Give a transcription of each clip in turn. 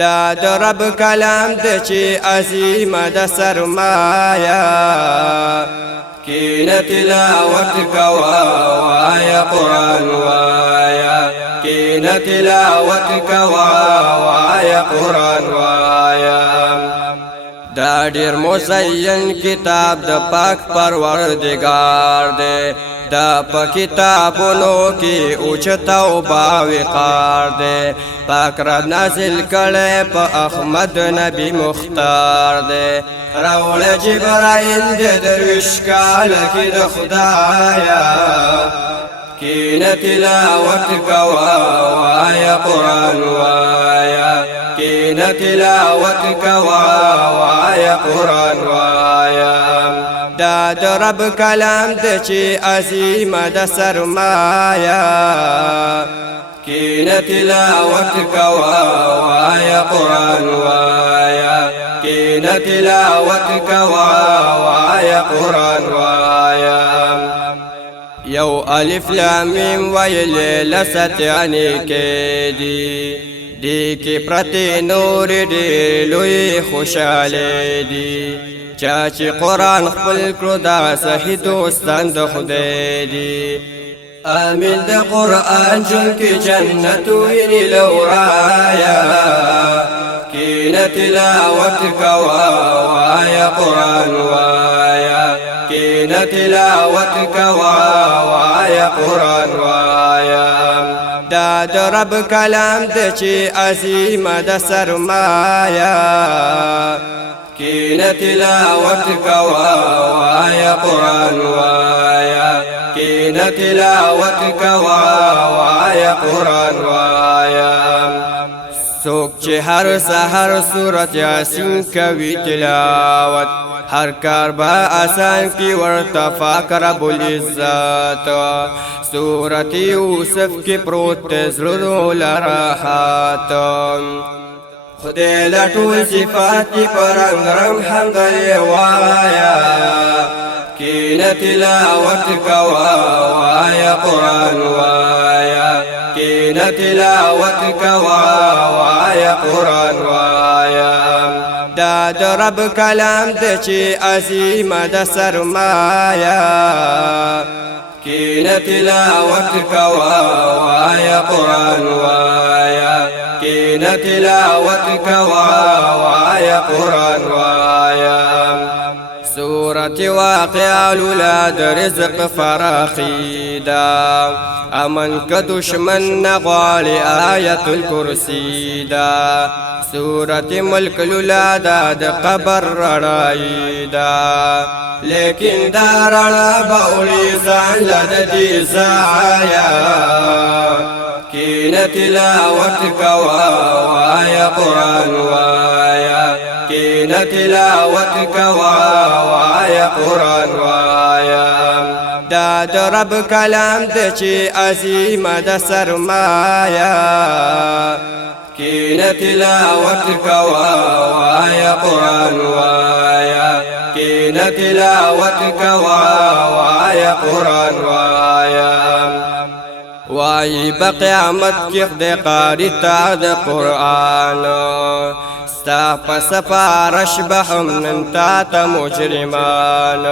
دا د رب کلام د چې عظیمه د سرمایه کینه تلاوت کوا وایا قرآن وایا کینه تلاوت کوا وایا قرآن وایا دا ډیر مزین کتاب د پاک پروردگار دی دا په کتابونو کې اوچتا او باوقار دی پاک را نازل کړي په احمد نبی مختار دی راول جبرائیل د درویش کال کې د خدایا کینه تلاوت کوا وایا قرآن وایا کینه تلاوت کوا وایا قرآن وایا دا د رب کلام د چې عظیمه د سرمایه کینه تلاوت کوا وایا قرآن وایا کینه تلاوت کوا وایا قرآن وایا یو الف لام میم ویل لستعنی کې دی کې پرته نور دی لوی خوشاله دی چا چې قرآن خپل کړو دا صحیح دوستان د خدای دی آمین د قرآن جن کې جنت ویني لورایا کینه تلاوت کوا وایا قرآن وایا کینه تلاوت کوا وایا قرآن وایا دا د رب کلام د چې عظیمه د سرمایه کینه تلاوت کوا وایا قرآن وایا کینه تلاوت کوا وایا قرآن وایا سوک چې هر سحر سورت یاسین کوي تلاوت هر کار با آسان کی ورته پاک رب العزت سورت یوسف کی پروت زړونو لراحت خدای لا ټول صفات پر رنگ حمد وایا کینه تلاوت کوا وایا قرآن وایا کینه تلاوت کوا وایا قرآن وایا دا د رب کلام د چې عظیمه د سرمایه کینه تلاوت کوا وایا قرآن وایا کینه تلاوت کوا وایا قرآن وایا سورت واقع اولاد رزق فراخی دا امن که دشمن نغوالی آیت الکرسی دا سورت ملک لولادا د قبر رڑائی دا لیکن دا رڑا باولی زان لد دی زایا کینه تلاوت کوا وایا قرآن وایا کینه تلاوت کوا وایا قرآن وایا دا د رب کلام د چې عظیمه د سرمایه کینه تلاوت کوا وایا قرآن وایا کینه تلاوت کوا وایا قرآن وایا وای بقیامت کې خدای قاری تا د قرآن ستا په سفارش به هم نن تا ته مجرمان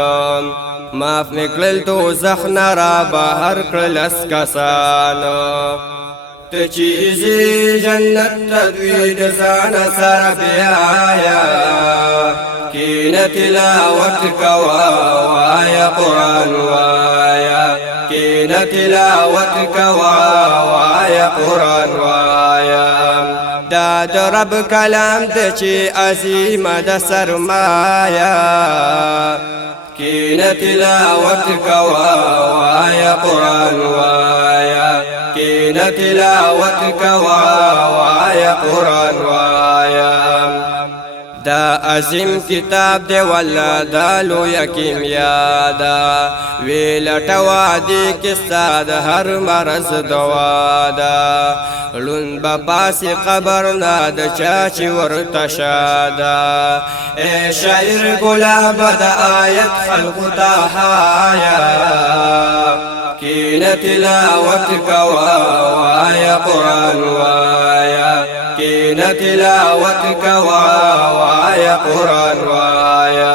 معاف نکړل دوزخ نه را بهر کړل اس کسان ته چې ځې جنت ته دوی د ځان سره بیایا کینه تلاوت کوا وایا قرآن وایا کینه تلاوت کوا وایا قرآن وایا دا د رب کلام د چې عظیمه د سرمایه کینه تلاوت کوا وایا قرآن وایا کینه تلاوت کوا وایا قرآن وایا دا عظیم کتاب دی والله دا لویه کیمیا دا وی لټوا دی کستا د هر مرض دوا دا لون با پاس قبر نه د چا چې ورته شادا اے شاعر ګلاب د آیت خلق تاهایا کینه تلاوت کوا وایا قرآن وایا كين تلاوتك وايا قرآن وايا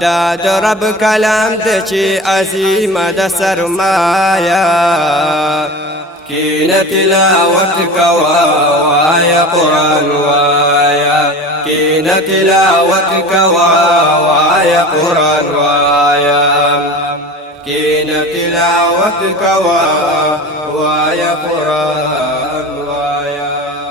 دا درب کلام دچی عظیم د سرمایا كين تلاوتك وايا قرآن وايا كين تلاوتك وايا قرآن وايا كين تلاوتك وايا قرآن